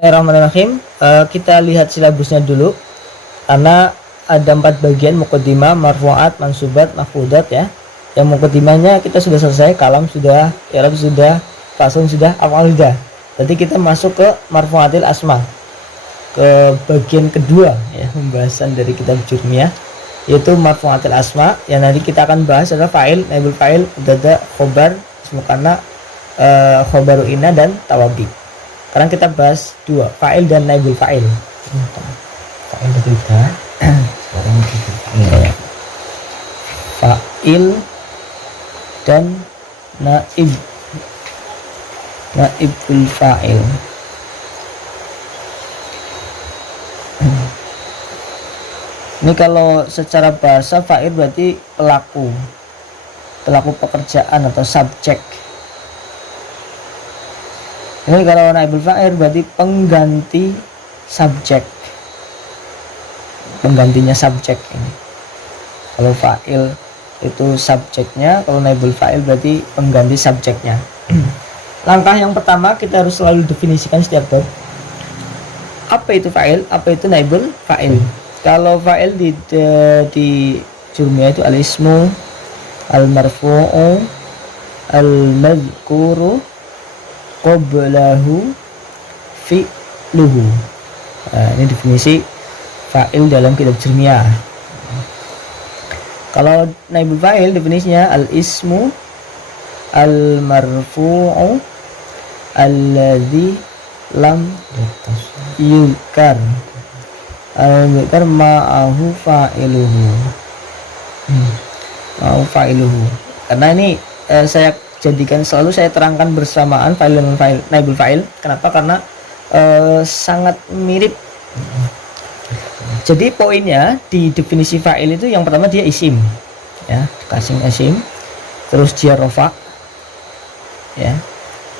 Bismillahirrahmanirrahim. Kita lihat silabusnya dulu karena ada 4 bagian: muqaddimah, marfu'at, mansubat, mahfudat ya. Yang muqaddimahnya kita sudah selesai, kalam sudah, i'rab sudah, fasun sudah, af'al sudah. Jadi kita masuk ke marfu'atil asma, ke bagian kedua ya, pembahasan dari kitab Jurmiyah, yaitu marfu'atil asma. Yang nanti kita akan bahas adalah fa'il, naibul fa'il, mubtada, khobar, ismu kana, khobaru inna, dan tawabi. Sekarang kita bahas dua, fa'il dan naibul fa'il. Fa'il itu kita sekarang naibul fa'il. Fa'il dan naibul fa'il. Ini kalau secara bahasa fa'il berarti pelaku pekerjaan atau subjek. Ini kalau naibul fa'il berarti pengganti subjek, penggantinya subjek ini. Kalau fa'il itu subjeknya, kalau naibul fa'il berarti pengganti subjeknya. Langkah yang pertama, kita harus selalu definisikan setiap bab. Apa itu fa'il, apa itu naibul fa'il. Kalau fa'il di Jurmiyah itu al-ismu, al-marfu'u, al-madhkuru, qablahu, fi'luhu. Ini definisi fa'il dalam kitab Jurmiyah. Kalau naibul fa'il definisinya al-ismu al-marfu'u alladhi lam yuzkar ma'ahu fa'iluhu. Ma'ahu fa'iluhu. Karena ini saya jadikan selalu saya terangkan bersamaan fa'il dan naibul fa'il. Kenapa? Karena sangat mirip. Jadi poinnya di definisi fa'il itu yang pertama dia isim ya, kasih isim, terus dia rofa ya,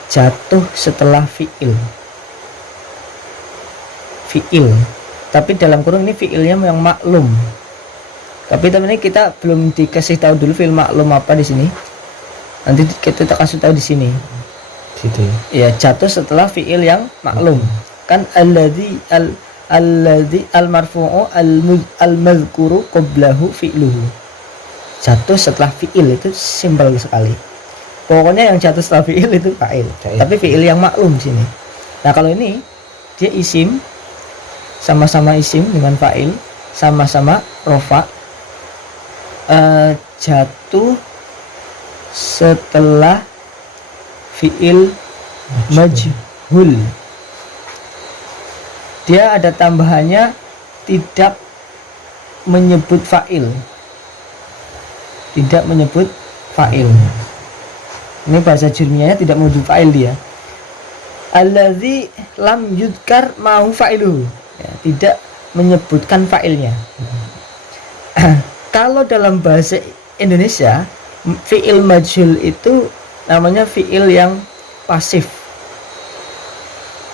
jatuh setelah fi'il, tapi dalam kurung ini fi'ilnya yang maklum. Tapi teman ini kita belum dikasih tahu dulu fi'il maklum apa di sini. Nanti kita kasih tahu di sini. Situ ya, jatuh setelah fi'il yang maklum. Kan alladzi al-marfu'u al-madhkuru qablahu fi'luhu. Jatuh setelah fi'il itu simpel sekali. Pokoknya yang jatuh setelah fi'il itu fa'il. Tapi fi'il yang maklum sini. Nah, kalau ini dia isim, sama-sama isim dengan fa'il, sama-sama rofa, jatuh setelah fi'il majhul. Dia ada tambahannya, tidak menyebut fa'il. Tidak menyebut fa'il. Ini bahasa Jurmiyahnya tidak menyebut fa'il dia. Alladzi lam yudkar ma'ahu fa'iluhu. Ya, tidak menyebutkan fa'ilnya. Kalau dalam bahasa Indonesia, fi'il majhul itu namanya fi'il yang pasif,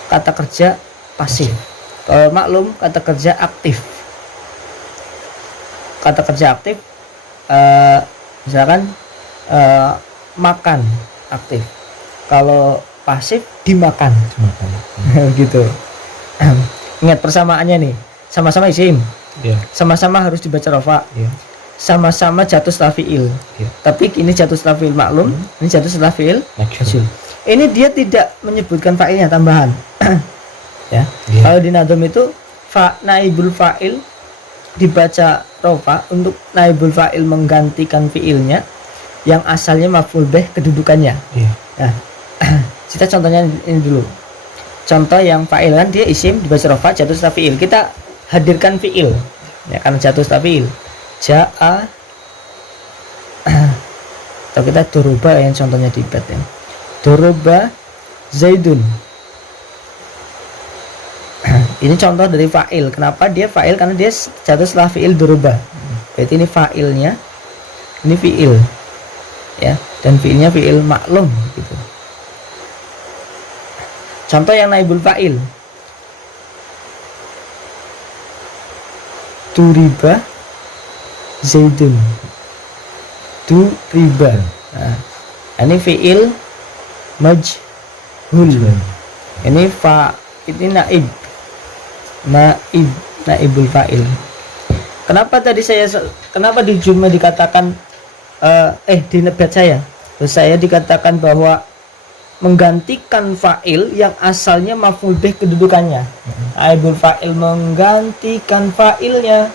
kata kerja pasif. Kalau maklum, kata kerja aktif. Kata kerja aktif misalkan makan, aktif. Kalau pasif, dimakan. Gitu. Ingat persamaannya nih, sama-sama isim, sama-sama harus dibaca rofa, sama-sama jatuh setelah fi'il. Tapi ini jatuh setelah fi'il maklum, ini jatuh setelah fi'il majhul. Ini dia tidak menyebutkan fa'ilnya, tambahan. Ya. Kalau di nadom itu naibul fa'il dibaca rofa untuk naibul fa'il menggantikan fi'ilnya yang asalnya maf'ul bih kedudukannya. Nah, kita contohnya ini dulu. Contoh yang fa'il kan dia isim dibaca rofa, jatuh setelah fi'il. Kita hadirkan fi'il ya, karena jatuh setelah fi'il. Ja'a, atau kita duruba yang contohnya di bed ya. Duruba Zaidun. Ini contoh dari fa'il. Kenapa dia fa'il? Karena dia jatuh setelah fi'il duruba. Berarti ini fa'ilnya, ini fi'il ya, dan fi'ilnya fi'il maklum gitu. Contoh yang naibul fa'il. Duriba Zaidun. Duriba. Nah, ini fi'il majhul. Ini ini naibul fa'il. Kenapa tadi kenapa di Jumlah dikatakan di bait saya dikatakan bahwa menggantikan fa'il yang asalnya maf'ul bih kedudukannya. Naibul fa'il menggantikan fa'ilnya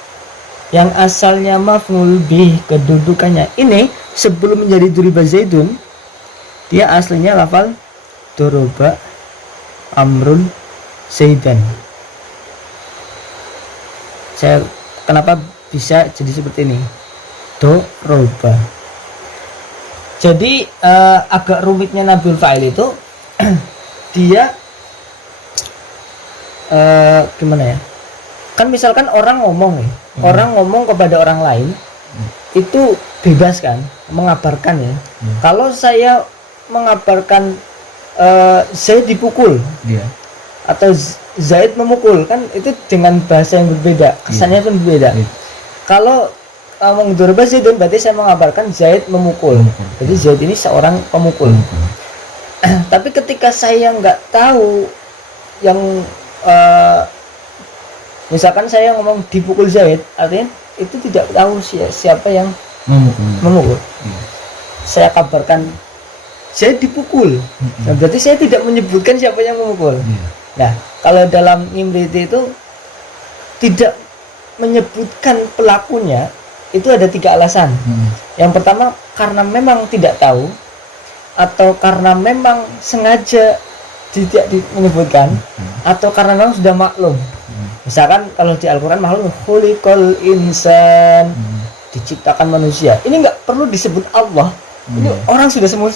yang asalnya maf'ul bih kedudukannya. Ini sebelum menjadi duriba Zaidun, dia aslinya lafal doroba amrun Zaidan. Saya kenapa bisa jadi seperti ini? Doroba. Jadi agak rumitnya naibul fa'il itu dia gimana ya? Kan misalkan orang ngomong nih, orang ngomong kepada orang lain itu bebas kan, mengabarkan ya. Kalau saya mengabarkan Zaid dipukul, atau Zaid memukul, kan itu dengan bahasa yang berbeda, kesannya pun berbeda. Kalau ngomong doroba Zaidun berarti saya mengabarkan Zaid memukul. Jadi Zaid ini seorang pemukul. Tapi ketika saya nggak tahu yang misalkan saya ngomong dipukul Zaid, artinya itu tidak tahu siapa yang memukul. Saya kabarkan Zaid dipukul. Nah, berarti saya tidak menyebutkan siapa yang memukul. Nah, kalau dalam Imriti itu tidak menyebutkan pelakunya, itu ada 3 alasan. Yang pertama karena memang tidak tahu, atau karena memang sengaja tidak menyebutkan, atau karena memang sudah maklum. Misalkan kalau di Al-Quran maklum khuliqal insan, diciptakan manusia, ini nggak perlu disebut Allah. Ini orang sudah semua.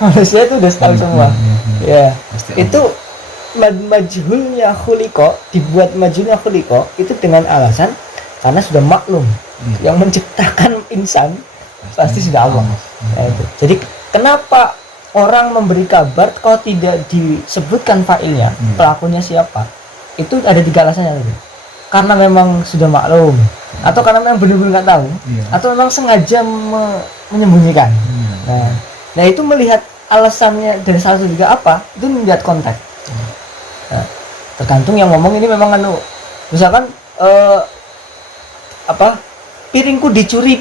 Manusia itu udah tahu semua. Ya, itu majhulnya khuliqo, dibuat majhulnya khuliqo itu dengan alasan karena sudah maklum. Yang menciptakan insan pasti sudah Allah. Nah, itu. Jadi kenapa orang memberi kabar kalau tidak disebutkan fa'ilnya, pelakunya siapa? Itu ada 3 alasannya tadi. Karena memang sudah maklum, atau karena memang benar-benar nggak tahu, atau memang sengaja menyembunyikan. Nah itu melihat alasannya dari salah satu 3 apa, itu melihat konteks. Nah, tergantung yang ngomong ini memang misalkan piringku dicuri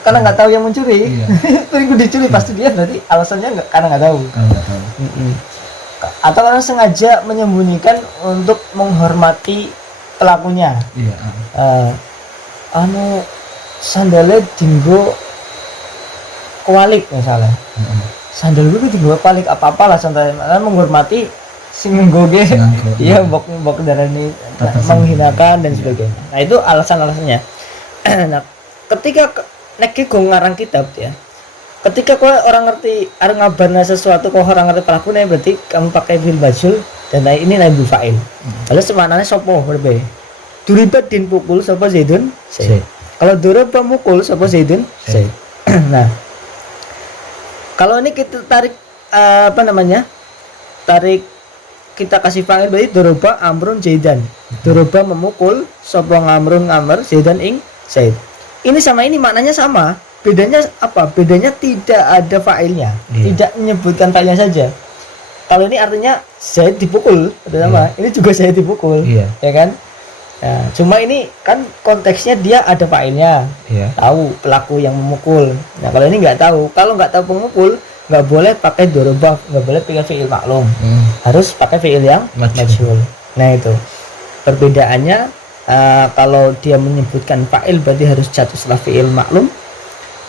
karena nggak tahu yang mencuri. Piringku dicuri pasti dia berarti alasannya karena nggak tahu. Atau karena sengaja menyembunyikan untuk menghormati pelakunya. Sandalnya dinggo kualik misalnya. Sandal itu dinggo kualik apa-apalah sandalnya menghormati si menggoge. Iya, mbok darani menghinakan dan sebagainya. Nah, itu alasan-alasannya. Nah, ketika nek go ngarang kitab ya. Ketika kau orang ngerti ngabarna sesuatu, kau orang ngerti pelakunya, berarti kamu pakai fi'il majhul dan ini naibul fa'il. Lalu semaknanya sopo berbeda. Duribat din pukul sapa Zaidun? Zaid. Kalau duraba mukul sapa Zaidun? Zaid. Nah, kalau ini kita tarik tarik kita kasih fa'il berarti duraba amrun Zaidan. Duraba memukul sapa ngamrun ngamr Zaidan ing Zaid. Ini sama ini maknanya sama. Bedanya apa? Bedanya tidak ada fa'ilnya, tidak menyebutkan fa'ilnya saja. Kalau ini artinya Zaid dipukul, sama. Ini juga Zaid dipukul, ya kan? Nah, cuma ini kan konteksnya dia ada fa'ilnya, tahu pelaku yang memukul. Nah, kalau ini nggak tahu, kalau nggak tahu pemukul, nggak boleh pakai dorobah, nggak boleh pakai fi'il maklum, harus pakai fi'il yang majhul. Nah itu perbedaannya. Kalau dia menyebutkan fa'il berarti harus jatuh setelah fi'il maklum.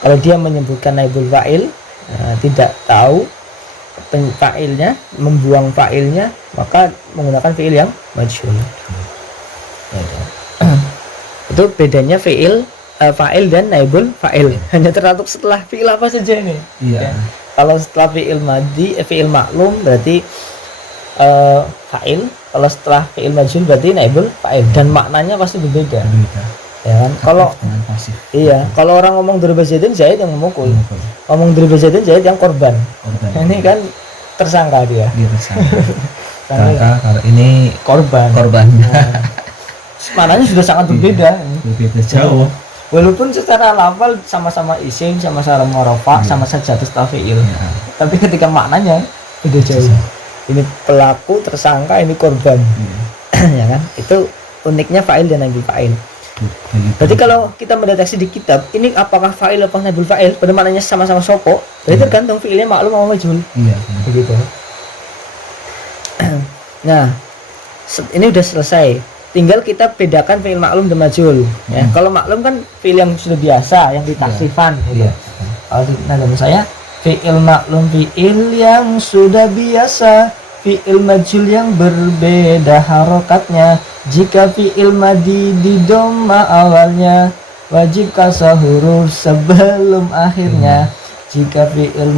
Kalau dia menyebutkan naibul fa'il, tidak tahu fa'ilnya, membuang fa'ilnya, maka menggunakan fi'il yang majhul. Itu bedanya fa'il dan naibul fa'il. Hanya tercatat setelah fi'il apa saja ini. Ya. Kalau setelah fi'il madhi, fi'il maklum berarti fa'il. Kalau setelah fi'il majhul berarti naibul fa'il, dan maknanya pasti berbeda. Ya kan? Kalau orang ngomong duriba Zaidun, Zaid yang memukul. Ngomong duriba Zaidun, Zaid yang korban. Ini kan tersangka dia. Kalau ini korban. Maknanya sudah sangat berbeda. Berbeda jauh. Walaupun secara lafal sama-sama isim, sama-sama rafa, sama saja setelah fi'il. Tapi ketika maknanya beda jauh. Ini pelaku, tersangka, ini korban. Ya kan? Itu uniknya fa'il dan naibul fa'il. Berarti kalau kita mendeteksi di kitab ini apakah fa'il atau naibul fa'il pada maknanya sama-sama sopo, berarti tergantung fi'ilnya maklum atau majhul. Iya. Begitu. Nah, ini udah selesai. Tinggal kita bedakan fi'il maklum dan majhul. Ya, kalau maklum kan fi'il yang sudah biasa, yang ditaksifan. Gitu. Iya. Kalau di nazam saya, fi'il maklum fi'il yang sudah biasa, fi'il majhul yang berbeda harokatnya. Jika fi'il madi di dhamma awalnya, wajib kasah huruf sebelum akhirnya. Jika fi'il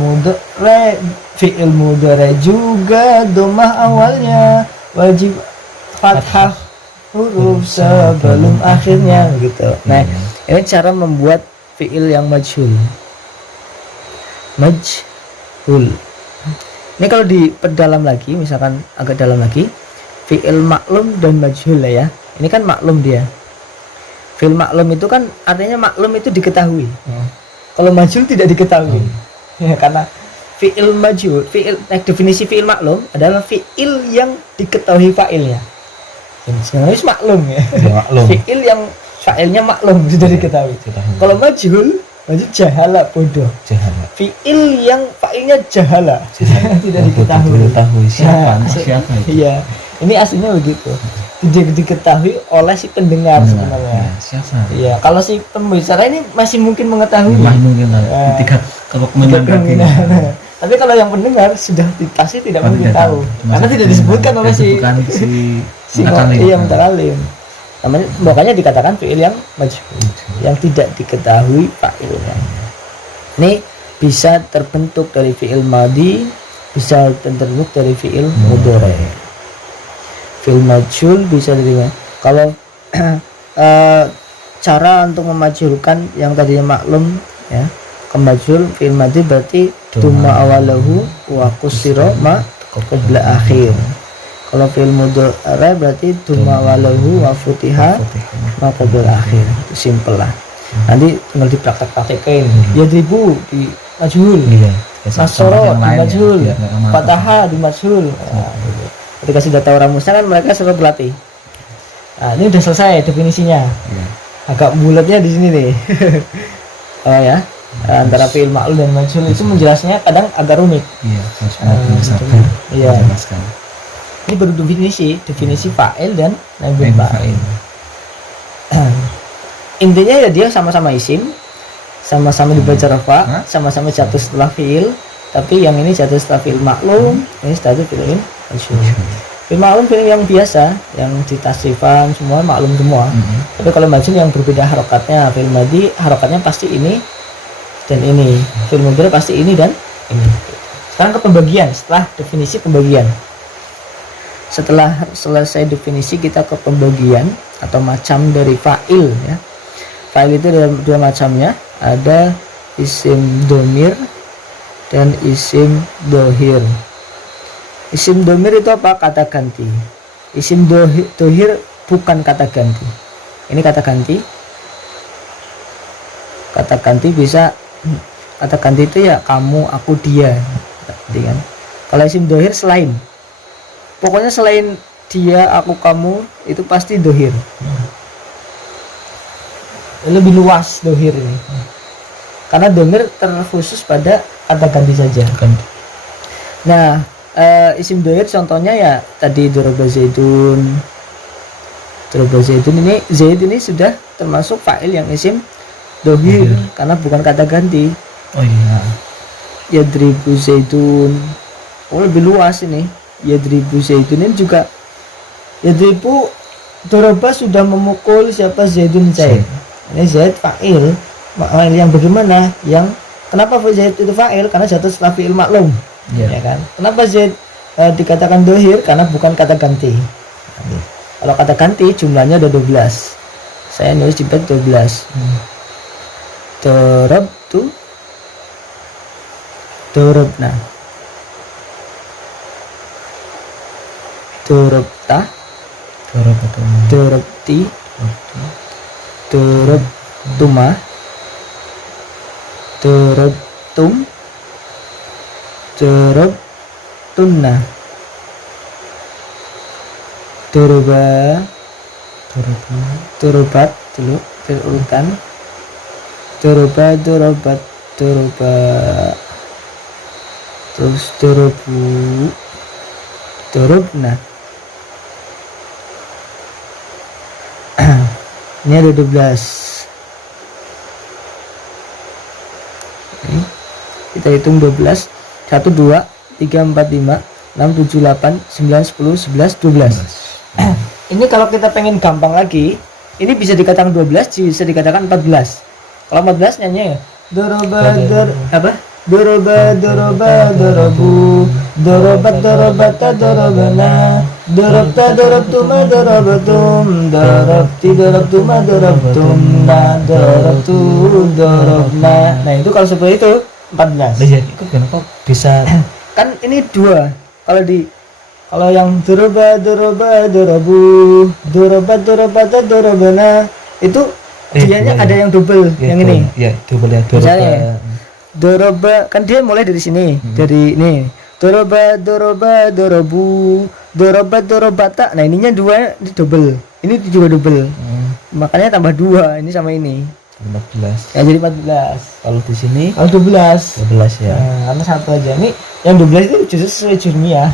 mudhari juga dhammah awalnya, wajib fathah huruf sebelum akhirnya gitu. Nah, ini cara membuat fi'il yang majhul. Majhul. Ini kalau diperdalam lagi, misalkan agak dalam lagi, fi'il maklum dan majhul lah ya. Ini kan maklum dia. Fi'il maklum itu kan artinya maklum itu diketahui. Kalau majhul tidak diketahui. Ya, karena fi'il majhul, definisi fi'il maklum adalah fi'il yang diketahui fa'ilnya. Sebenarnya maklum ya. Maklum. Fi'il yang fa'ilnya maklum sudah diketahui. Kalau majhul jahala bodoh. Jahala. Fi'il yang fa'ilnya jahala. Tidak diketahui. Diketahui siapa? Nah, Siapa itu? Iya. Ini aslinya begitu. Tidak diketahui oleh si pendengar sebenarnya. Siapa? Iya, kalau si pembicara ini masih mungkin mengetahui. Mungkin ketika kemungkinan berarti. Tapi kalau yang pendengar sudah pasti tidak mungkin tahu, karena tidak disebutkan oleh si mutakalim. Namanya makanya dikatakan fi'il yang majhul, yang tidak diketahui fa'ilnya. Ini bisa terbentuk dari fi'il madi, bisa terbentuk dari fi'il mudhari. Fi'il majhul bisa dari kalau cara untuk memajhulkan yang tadinya maklum ya ke majhul fi'il madi berarti tuma awalahu wa kusira ma qabla akhir. Kalau fi'il mudhari berarti tuma awalahu wa futiha ma qabla akhir. Itu simple lah. Nanti tinggal dipraktek-praktekin. Ya ribu di majhul, nasoro di majhul, fataha di majhul. Ketika sudah tahu rumusnya kan mereka sudah berlatih. Nah, ini udah selesai definisinya. Agak bulatnya di sini nih. Oh ya, antara fi'il maklum dan majhul itu menjelasnya kadang agak rumit. Iya. Ini baru definisi fa'il dan naibul fa'il. Intinya ya dia sama-sama isim, sama-sama dibaca rafa, sama-sama jatuh setelah fi'il, tapi yang ini jatuh setelah fi'il maklum, ini jatuh fi'il majhul. Fi'il maklum fi'il yang biasa, yang ditasrifan semua maklum semua. Tapi kalau majhul yang berbeda harokatnya, fi'il madi harokatnya pasti ini dan ini, fi'il mudhari pasti ini dan ini. Sekarang ke pembagian, setelah definisi pembagian. Setelah selesai definisi kita ke pembagian atau macam dari fa'il ya. Fa'il itu ada dua macamnya, ada isim domir dan isim dohir. Isim domir itu apa? Kata ganti. Isim dohir bukan kata ganti. Ini kata ganti. Kata ganti bisa, kata ganti itu ya kamu, aku, dia. Kan? Kalau isim dohir selain, pokoknya selain dia, aku, kamu itu pasti dohir. Lebih luas dohir ini, karena domir terkhusus pada kata ganti saja. Nah, isim dohir contohnya ya tadi doroba zaidun. Doroba zaidun ini, zaid ini sudah termasuk fa'il yang isim dohir karena bukan kata ganti. Oh iya. Yadribu zaidun. Oh, lebih luas ini. Yadribu zaidun ini juga, yadribu doroba sudah memukul siapa? Zaidun, zaid. Ini zaid fa'il yang bagaimana? Yang kenapa zaid itu fa'il? Karena jatuh setelah fi'il maklum, ya kan? Kenapa zaid dikatakan dohir? Karena bukan kata ganti. Kalau kata ganti jumlahnya ada 12. Saya nulis di 12. Dorabtu, dorabna, dorabta, dorabti, dorabtuma, dorabtum, dorabtunna. doroba, dorobat dulu berurutan, doroba, dorobat, doroba, terus dorobu, dorobna. Ini ada 12. Oke. Kita hitung 12. 1 2 3 4 5 6 7 8 9 10 11 12. Ini kalau kita pengen gampang lagi, ini bisa dikatakan 12, bisa dikatakan 14. Kalau 14 nyanyi ya. Doroba apa? Doroba, doroba, dorobu, dorobat, dorobata, dorobana, dorobta, dorobtuma, dorobatum, dorobti, dorobtuma, dorobtumna, dorobtu, dorobna. Nah itu kalau seperti itu 14. Jadi itu kenapa bisa Kan ini 2. Kalau yang doroba, doroba, dorobu, dorobat, dorobata, dorobana, itu dianya ada yang double, yang ini. Ya, double ya. Misalnya, doroba kan dia mulai dari sini, dari ini. Doroba, doroba, dorobu, dorobat, dorobata. Nah, ininya 2 ini double. Ini juga double. Makanya tambah 2 ini sama ini. 14. Ya jadi 14. Kalau di sini Kalau 12. 12 ya. Nah, karena satu aja. Ini yang 12 itu justru sesuai jurnia.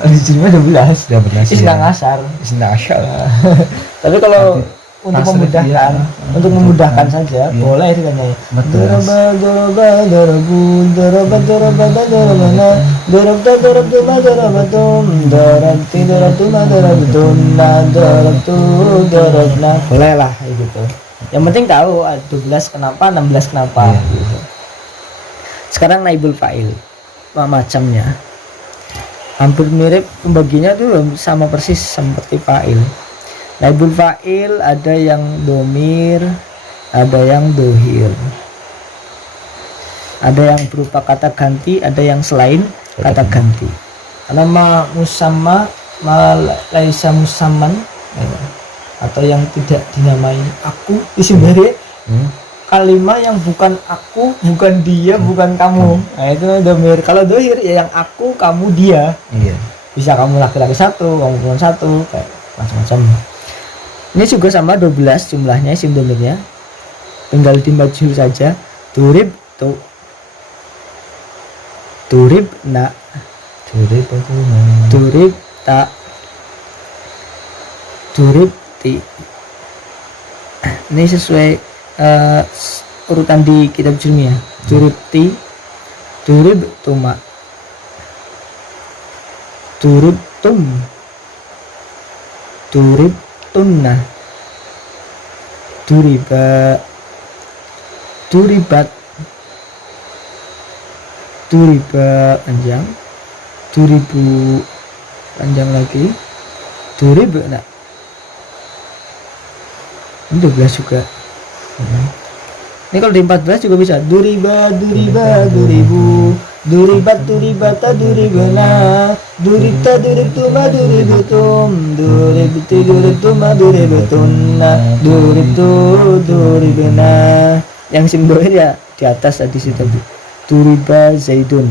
Kalau di jurnia 12. 12. Ini ngasar. Isnashal. Tapi kalau untuk Nasr memudahkan, dia, untuk memudahkan saja, boleh ditanya. Doroba, doroba, dorobu, doroba, doroba, dorobana, dorobta, dorobtuma, dorobatum, dorobti, dorobtuma, dorobtuna, dorobtu, dorobna. Boleh lah kayak gitu. Yang penting tahu 12 kenapa, 16 kenapa. Gitu. Sekarang naibul fa'il, macamnya hampir mirip, pembaginya tuh sama persis seperti fa'il. Naibul fa'il ada yang domir, ada yang dohir, ada yang berupa kata ganti, ada yang selain kata ganti. Karena musamma, laisa musamman, atau yang tidak dinamai aku, isim dari kalimat yang bukan aku, bukan dia, bukan kamu. Nah itu domir. Kalau dohir ya yang aku, kamu, dia. Iya. Bisa kamu laki-laki 1, kamu perempuan 1, kayak macam-macam. Ini juga sama 12 jumlahnya, isim domirnya. Tinggal dimaju saja. Turib tu, turib na, Turib itu turib ta, turib ti. Ini sesuai urutan di kitab jurnia. Turib ti, turib tuma, turib tum, turib tunna, duriba, duribat, duriba panjang, duribu panjang lagi, duribna. Ini 12 juga. Ini kalau di 14 juga bisa. Duriba, duriba, duribu, duribat, duribata, duribana, durita, duribtuma, duributum, duribti, duribtuma, duributunna, duribtu, duribena. Yang simbolnya ya di atas tadi situ. Duriba zaidun,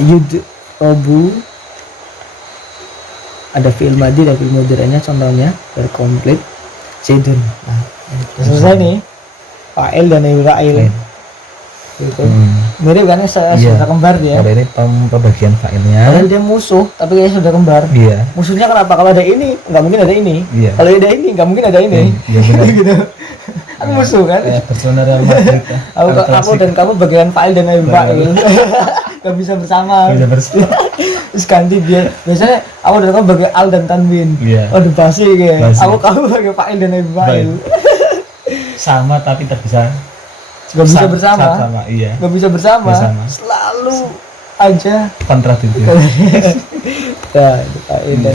yud robu, ada fi'il madhi dan fi'il mudhari'nya, contohnya biar komplit. Zaidun. Nah, selesai nih. Fa'il dan naibul fa'il. Gitu. Mirip kan saudara kembar dia. Kalau ini pembagian fa'ilnya. Padahal dia musuh, tapi kayaknya saudara kembar. Iya. Musuhnya kenapa? Kalau ada ini, nggak mungkin ada ini. Iya. Kalau ada ini, nggak mungkin ada ini. Iya benar. Gitu. Kan musuh kan? Ya, personal Real Madrid. Aku dan kamu bagian fa'il dan naibul fa'il. Gak bisa bersama. Bisa bersama. Terus ganti dia. Biasanya aku dan kamu bagian al dan tanwin. Iya. Oh, basi kayak. Basi. Aku kamu bagian fa'il dan naibul fa'il. Sama tapi tak bisa. Gak bisa bersama. Sama, iya. Gak bisa bersama. Bersama. Selalu aja Kontradiktif. Nah, itu fa'il dan